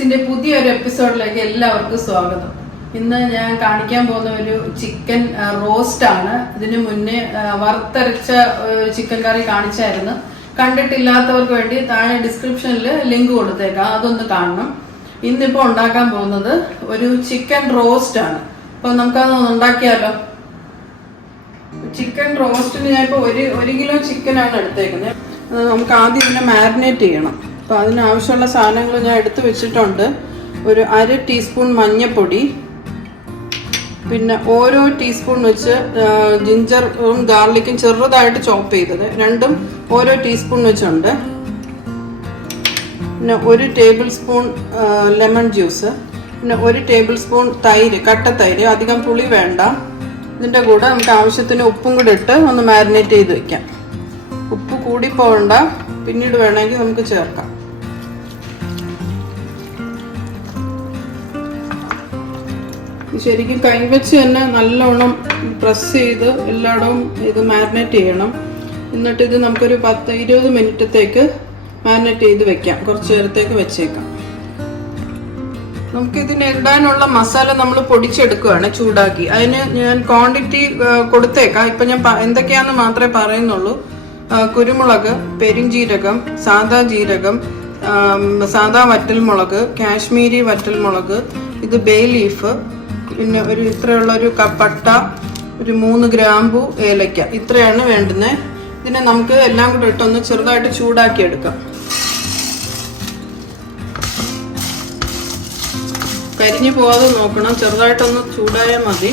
ഡിറ്റോക്സിന്റെ പുതിയൊരു എപ്പിസോഡിലേക്ക് എല്ലാവർക്കും സ്വാഗതം. ഇന്ന് ഞാൻ കാണിക്കാൻ പോകുന്ന ഒരു ചിക്കൻ റോസ്റ്റ് ആണ്. ഇതിനു മുന്നേ വറുത്തരച്ച ചിക്കൻ കറി കാണിച്ചായിരുന്നു. കണ്ടിട്ടില്ലാത്തവർക്ക് വേണ്ടി താഴെ ഡിസ്ക്രിപ്ഷനിൽ ലിങ്ക് കൊടുത്തേക്കാം, അതൊന്ന് കാണണം. ഇന്നിപ്പോൾ ഉണ്ടാക്കാൻ പോകുന്നത് ഒരു ചിക്കൻ റോസ്റ്റ് ആണ്. അപ്പോൾ നമുക്കതൊന്ന് ഉണ്ടാക്കിയാലോ. ചിക്കൻ റോസ്റ്റിന് ഞാനിപ്പോൾ ഒരു കിലോ ചിക്കനാണ് എടുത്തേക്കുന്നത്. നമുക്ക് ആദ്യം ഇതിനെ മാരിനേറ്റ് ചെയ്യണം. അപ്പോൾ അതിനാവശ്യമുള്ള സാധനങ്ങൾ ഞാൻ എടുത്തു വെച്ചിട്ടുണ്ട്. ഒരു 1/2 ടീസ്പൂൺ മഞ്ഞൾപ്പൊടി, പിന്നെ ഓരോ ടീസ്പൂൺ വെച്ച് ജിഞ്ചറും ഗാർലിക്കും ചെറുതായിട്ട് ചോപ്പ് ചെയ്തത്, രണ്ടും ഓരോ ടീസ്പൂൺ വെച്ചുണ്ട്. പിന്നെ 1 ടേബിൾ സ്പൂൺ ലെമൺ ജ്യൂസ്, പിന്നെ 1 ടേബിൾ സ്പൂൺ തൈര്, കട്ട തൈര്, അധികം പുളി വേണ്ട. ഇതിൻ്റെ കൂടെ നമുക്ക് ആവശ്യത്തിന് ഉപ്പും കൂടെ ഇട്ട് ഒന്ന് മാരിനേറ്റ് ചെയ്ത് വെക്കാം. ഉപ്പ് കൂടി പോകണ്ട, പിന്നീട് വേണമെങ്കിൽ നമുക്ക് ചേർക്കാം. ശരിക്കും കൈവച്ച് തന്നെ നല്ലോണം പ്രസ് ചെയ്ത് എല്ലായിടവും ഇത് മാരിനേറ്റ് ചെയ്യണം. എന്നിട്ട് ഇത് നമുക്കൊരു 10-20 മിനിറ്റത്തേക്ക് മാരിനേറ്റ് ചെയ്ത് വെക്കാം. കുറച്ച് നേരത്തേക്ക് വെച്ചേക്കാം. നമുക്കിതിന് ഇടാനുള്ള മസാല നമ്മൾ പൊടിച്ചെടുക്കുകയാണ് ചൂടാക്കി. അതിന് ഞാൻ ക്വാണ്ടിറ്റി കൊടുത്തേക്കാം. ഇപ്പം ഞാൻ എന്തൊക്കെയാണെന്ന് മാത്രമേ പറയുന്നുള്ളൂ. കുരുമുളക്, പെരുംജീരകം, സാദാ ജീരകം, സാദാ വറ്റൽമുളക്, കാശ്മീരി വറ്റൽമുളക്, ഇത് ബേ ലീഫ്, പിന്നെ ഇത്രയുള്ള ഒരു പട്ട, ഒരു 3 ഗ്രാമ്പു, ഏലയ്ക്ക, ഇത്രയാണ് വേണ്ടുന്നത്. ഇതിനെ നമുക്ക് എല്ലാം കൂടെ ഇട്ടൊന്ന് ചെറുതായിട്ട് ചൂടാക്കി എടുക്കാം. കരിഞ്ഞു പോകാതെ നോക്കണം, ചെറുതായിട്ടൊന്ന് ചൂടായാൽ മതി.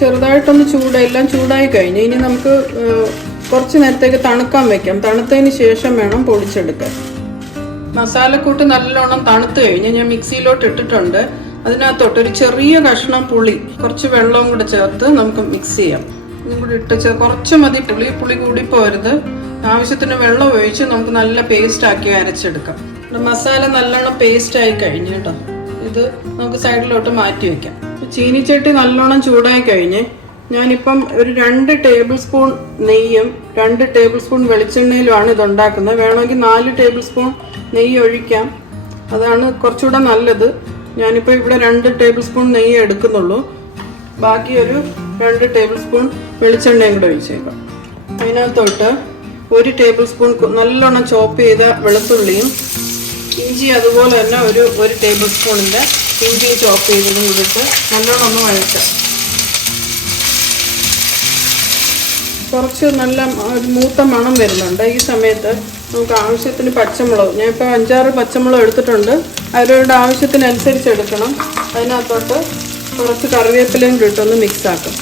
ചെറുതായിട്ടൊന്ന് എല്ലാം ചൂടായി കഴിഞ്ഞ് ഇനി നമുക്ക് കുറച്ച് നേരത്തേക്ക് തണുക്കാൻ വെക്കാം. തണുത്തതിന് ശേഷം വേണം പൊടിച്ചെടുക്കാൻ. മസാലക്കൂട്ട് നല്ലോണം തണുത്ത് കഴിഞ്ഞ് ഞാൻ മിക്സിയിലോട്ട് ഇട്ടിട്ടുണ്ട്. അതിനകത്തോട്ട് ഒരു ചെറിയ കഷ്ണം പുളി, കുറച്ച് വെള്ളവും കൂടെ ചേർത്ത് നമുക്ക് മിക്സ് ചെയ്യാം. ഇതും കൂടി ഇട്ട് കുറച്ച് മതി പുളി കൂടി പോരുത്. ആവശ്യത്തിന് വെള്ളം ഒഴിച്ച് നമുക്ക് നല്ല പേസ്റ്റ് ആക്കി അരച്ചെടുക്കാം. മസാല നല്ലോണം പേസ്റ്റ് ആയി കഴിഞ്ഞ് കേട്ടോ. ഇത് നമുക്ക് സൈഡിലോട്ട് മാറ്റി വെക്കാം. ചീനിച്ചട്ടി നല്ലോണം ചൂടായി കഴിഞ്ഞ് ഞാനിപ്പം ഒരു 2 ടേബിൾ സ്പൂൺ നെയ്യും 2 ടേബിൾ സ്പൂൺ വെളിച്ചെണ്ണയിലുമാണ് ഇത് ഉണ്ടാക്കുന്നത്. വേണമെങ്കിൽ 4 ടേബിൾ സ്പൂൺ നെയ്യ് ഒഴിക്കാം, അതാണ് കുറച്ചുകൂടെ നല്ലത്. ഞാനിപ്പോൾ ഇവിടെ 2 ടേബിൾ സ്പൂൺ നെയ്യ് എടുക്കുന്നുള്ളൂ. ബാക്കി ഒരു 2 ടേബിൾ സ്പൂൺ വെളിച്ചെണ്ണയും കൂടെ ഒഴിച്ചേക്കാം. അതിനകത്തോട്ട് 1 ടേബിൾ സ്പൂൺ നല്ലോണം ചോപ്പ് ചെയ്ത വെളുത്തുള്ളിയും ഇഞ്ചി, അതുപോലെ തന്നെ ഒരു ടേബിൾ സ്പൂണിൻ്റെ ഇഞ്ചി ചോപ്പ് ചെയ്തതും കൂടിയിട്ട് നല്ലോണം ഒന്ന് വഴറ്റാം. കുറച്ച് നല്ല മൂത്ത മണം വരുന്നുണ്ട്. ഈ സമയത്ത് നമുക്ക് ആവശ്യത്തിന് പച്ചമുളക്, ഞാൻ ഇപ്പോൾ 5-6 പച്ചമുളക് എടുത്തിട്ടുണ്ട്. അവരവരുടെ ആവശ്യത്തിനനുസരിച്ച് എടുക്കണം. അതിനകത്തോട്ട് കുറച്ച് കറിവേപ്പിലയും കൂടി ഇട്ടൊന്ന് മിക്സാക്കും.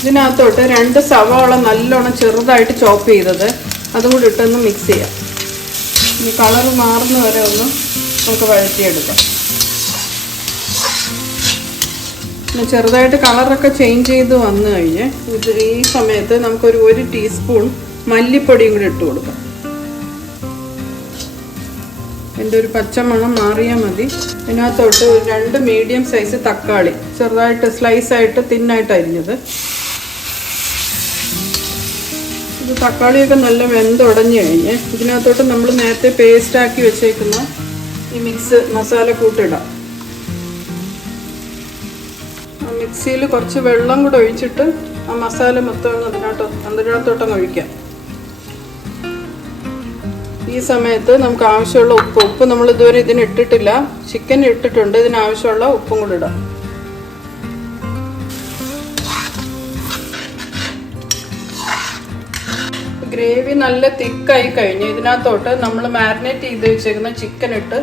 ഇതിനകത്തോട്ട് 2 സവാള നല്ലോണം ചെറുതായിട്ട് ചോപ്പ് ചെയ്തത്, അതും കൂടി ഇട്ടൊന്ന് മിക്സ് ചെയ്യാം. ഇനി കളർ മാറുന്ന വരെ ഒന്ന് നമുക്ക് വഴറ്റിയെടുക്കാം. പിന്നെ ചെറുതായിട്ട് കളറൊക്കെ ചേഞ്ച് ചെയ്ത് വന്നു കഴിഞ്ഞ് ഈ സമയത്ത് നമുക്കൊരു 1 ടീസ്പൂൺ മല്ലിപ്പൊടിയും കൂടി ഇട്ട് കൊടുക്കാം. എൻ്റെ ഒരു പച്ചമണം മാറിയാൽ മതി. ഇതിനകത്തോട്ട് 2 മീഡിയം സൈസ് തക്കാളി ചെറുതായിട്ട് സ്ലൈസായിട്ട് തിന്നായിട്ട് അരിഞ്ഞത്. ഇത് തക്കാളിയൊക്കെ നല്ല വെന്തുടഞ്ഞു കഴിഞ്ഞ് ഇതിനകത്തോട്ട് നമ്മൾ നേരത്തെ പേസ്റ്റാക്കി വെച്ചേക്കുന്ന ഈ മസാലക്കൂട്ടിടാം. മിക്സിയിൽ കുറച്ച് വെള്ളം കൂടെ ഒഴിച്ചിട്ട് ആ മസാല മൊത്തം അതിനകത്തോട്ടങ്ങ് ഒഴിക്കാം. ഈ സമയത്ത് നമുക്ക് ആവശ്യമുള്ള ഉപ്പ് നമ്മൾ ഇതുവരെ ഇതിന് ഇട്ടിട്ടില്ല, ചിക്കൻ ഇട്ടിട്ടുണ്ട്. ഇതിനാവശ്യമുള്ള ഉപ്പും കൂടെ ഇടാം. ഗ്രേവി നല്ല തിക്കായി കഴിഞ്ഞ് ഇതിനകത്തോട്ട് നമ്മൾ മാരിനേറ്റ് ചെയ്ത് വെച്ചേക്കുന്ന ചിക്കൻ ഇട്ട്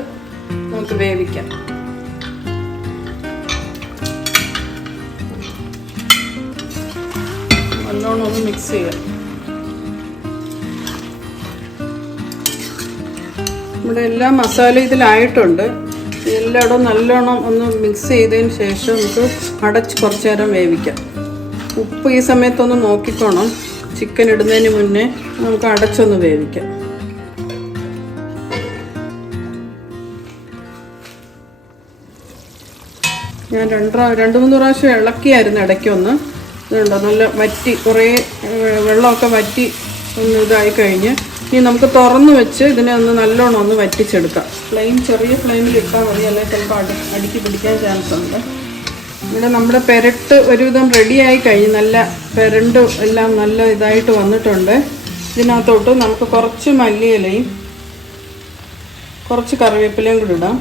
നമുക്ക് വേവിക്കാം. നല്ലോണം ഒന്ന് മിക്സ് ചെയ്യാം. നമ്മുടെ എല്ലാ മസാലയും ഇതിലായിട്ടുണ്ട്. എല്ലായിടവും നല്ലോണം ഒന്ന് മിക്സ് ചെയ്തതിന് ശേഷം നമുക്ക് അടച്ച് കുറച്ച് നേരം വേവിക്കാം. ഉപ്പ് ഈ സമയത്തൊന്ന് നോക്കിക്കോണം. ചിക്കൻ ഇടുന്നതിന് മുന്നേ നമുക്ക് അടച്ചൊന്ന് വേവിക്കാം. ഞാൻ 2-3 പ്രാവശ്യം ഇളക്കിയായിരുന്നു ഇടയ്ക്കൊന്ന്. ഇതുണ്ടോ നല്ല വറ്റി, കുറേ വെള്ളമൊക്കെ വറ്റി ഒന്ന് ഇതായി കഴിഞ്ഞ് ഇനി നമുക്ക് തുറന്ന് വെച്ച് ഇതിനെ ഒന്ന് നല്ലോണം ഒന്ന് വറ്റിച്ചെടുക്കാം. ചെറിയ ഫ്ലെയിമിൽ ഇട്ടാൽ മതി, അല്ലെങ്കിൽ ചിലപ്പോൾ അടുക്കി പിടിക്കാൻ ചാൻസ് ഉണ്ട്. ഇവിടെ നമ്മുടെ പെരട്ട് ഒരുവിധം റെഡിയായി കഴിഞ്ഞ് നല്ല പെരണ്ട് എല്ലാം നല്ല ഇതായിട്ട് വന്നിട്ടുണ്ട്. ഇതിനകത്തോട്ട് നമുക്ക് കുറച്ച് മല്ലിയിലയും കുറച്ച് കറിവേപ്പിലയും കൂടി ഇടാം.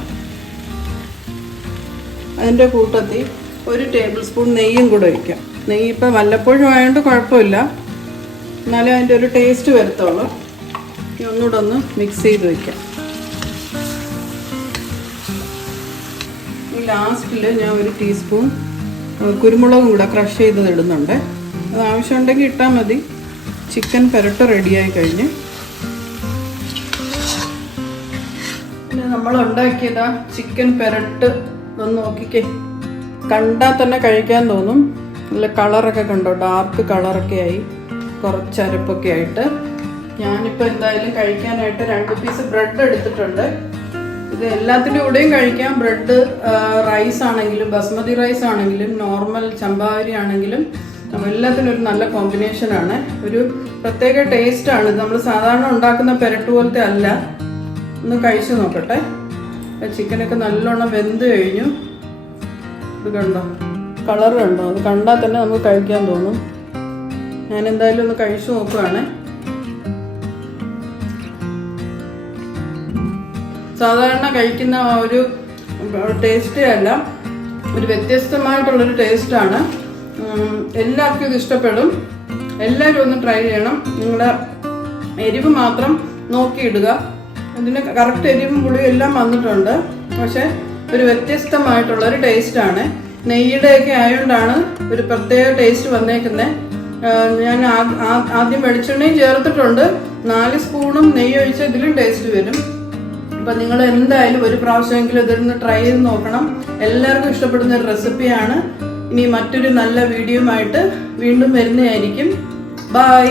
അതിൻ്റെ കൂട്ടത്തിൽ 1 ടേബിൾ സ്പൂൺ നെയ്യും കൂടെ ഒഴിക്കാം. നെയ്യ് ഇപ്പം വല്ലപ്പോഴും ആയതുകൊണ്ട് കുഴപ്പമില്ല, എന്നാലേ അതിൻ്റെ ഒരു ടേസ്റ്റ് വരത്തുള്ളൂ. ഒന്നുകൂടെ ഒന്ന് മിക്സ് ചെയ്ത് വയ്ക്കാം. ലാസ്റ്റിൽ ഞാൻ 1 ടീസ്പൂൺ കുരുമുളകും കൂടെ ക്രഷ് ചെയ്തത് ഇടുന്നുണ്ട്. അത് ആവശ്യമുണ്ടെങ്കിൽ ഇട്ടാൽ മതി. ചിക്കൻ പെരട്ട് റെഡിയായി കഴിഞ്ഞ് പിന്നെ നമ്മൾ ഉണ്ടാക്കിയതാ ചിക്കൻ പെരട്ട്. ഒന്ന് നോക്കിക്കേ, കണ്ടാൽ തന്നെ കഴിക്കാൻ തോന്നും. നല്ല കളറൊക്കെ കണ്ടോ, ഡാർക്ക് കളറൊക്കെ ആയി, കുറച്ച് അരപ്പൊക്കെ ആയിട്ട്. ഞാനിപ്പോൾ എന്തായാലും കഴിക്കാനായിട്ട് 2 പീസ് ബ്രെഡ് എടുത്തിട്ടുണ്ട്. ഇത് എല്ലാത്തിൻ്റെ കൂടെയും കഴിക്കാം. ബ്രെഡ് റൈസ് ആണെങ്കിലും ബസ്മതി റൈസ് ആണെങ്കിലും നോർമൽ ചമ്പാവരി ആണെങ്കിലും എല്ലാത്തിനും ഒരു നല്ല കോമ്പിനേഷനാണ്. ഒരു പ്രത്യേക ടേസ്റ്റാണ്. നമ്മൾ സാധാരണ ഉണ്ടാക്കുന്ന പെരട്ട് പോലത്തെ അല്ല. ഒന്ന് കഴിച്ചു നോക്കട്ടെ. ചിക്കനൊക്കെ നല്ലോണം വെന്ത് കഴിഞ്ഞു. ഇത് കണ്ടോ, കളർ കണ്ടോ? അത് കണ്ടാൽ തന്നെ നമുക്ക് കഴിക്കാൻ തോന്നും. ഞാൻ എന്തായാലും ഒന്ന് കഴിച്ചു നോക്കുകയാണ്. സാധാരണ കഴിക്കുന്ന ഒരു ടേസ്റ്റേ അല്ല, ഒരു വ്യത്യസ്തമായിട്ടുള്ളൊരു ടേസ്റ്റാണ്. എല്ലാവർക്കും ഇത് ഇഷ്ടപ്പെടും. എല്ലാവരും ഒന്ന് ട്രൈ ചെയ്യണം. നിങ്ങളുടെ എരിവ് മാത്രം നോക്കിയിടുക. ഇതിന് കറക്റ്റ് എരിവും പുളിയും എല്ലാം വന്നിട്ടുണ്ട്. പക്ഷെ ഒരു വ്യത്യസ്തമായിട്ടുള്ളൊരു ടേസ്റ്റാണ്. നെയ്യുടെയൊക്കെ ആയതുകൊണ്ടാണ് ഒരു പ്രത്യേക ടേസ്റ്റ് വന്നേക്കുന്നത്. ഞാൻ ആദ്യം വെളിച്ചെണ്ണയും ചേർത്തിട്ടുണ്ട്. 4 സ്പൂണും നെയ്യ് ഒഴിച്ചാൽ ഇതിലും ടേസ്റ്റ് വരും. അപ്പം നിങ്ങൾ എന്തായാലും ഒരു പ്രാവശ്യമെങ്കിലും ഇതൊന്ന് ട്രൈ ചെയ്ത് നോക്കണം. എല്ലാവർക്കും ഇഷ്ടപ്പെടുന്ന ഒരു റെസിപ്പിയാണ്. ഇനി മറ്റൊരു നല്ല വീഡിയോയുമായിട്ട് വീണ്ടും വരുന്നതായിരിക്കും. ബൈ.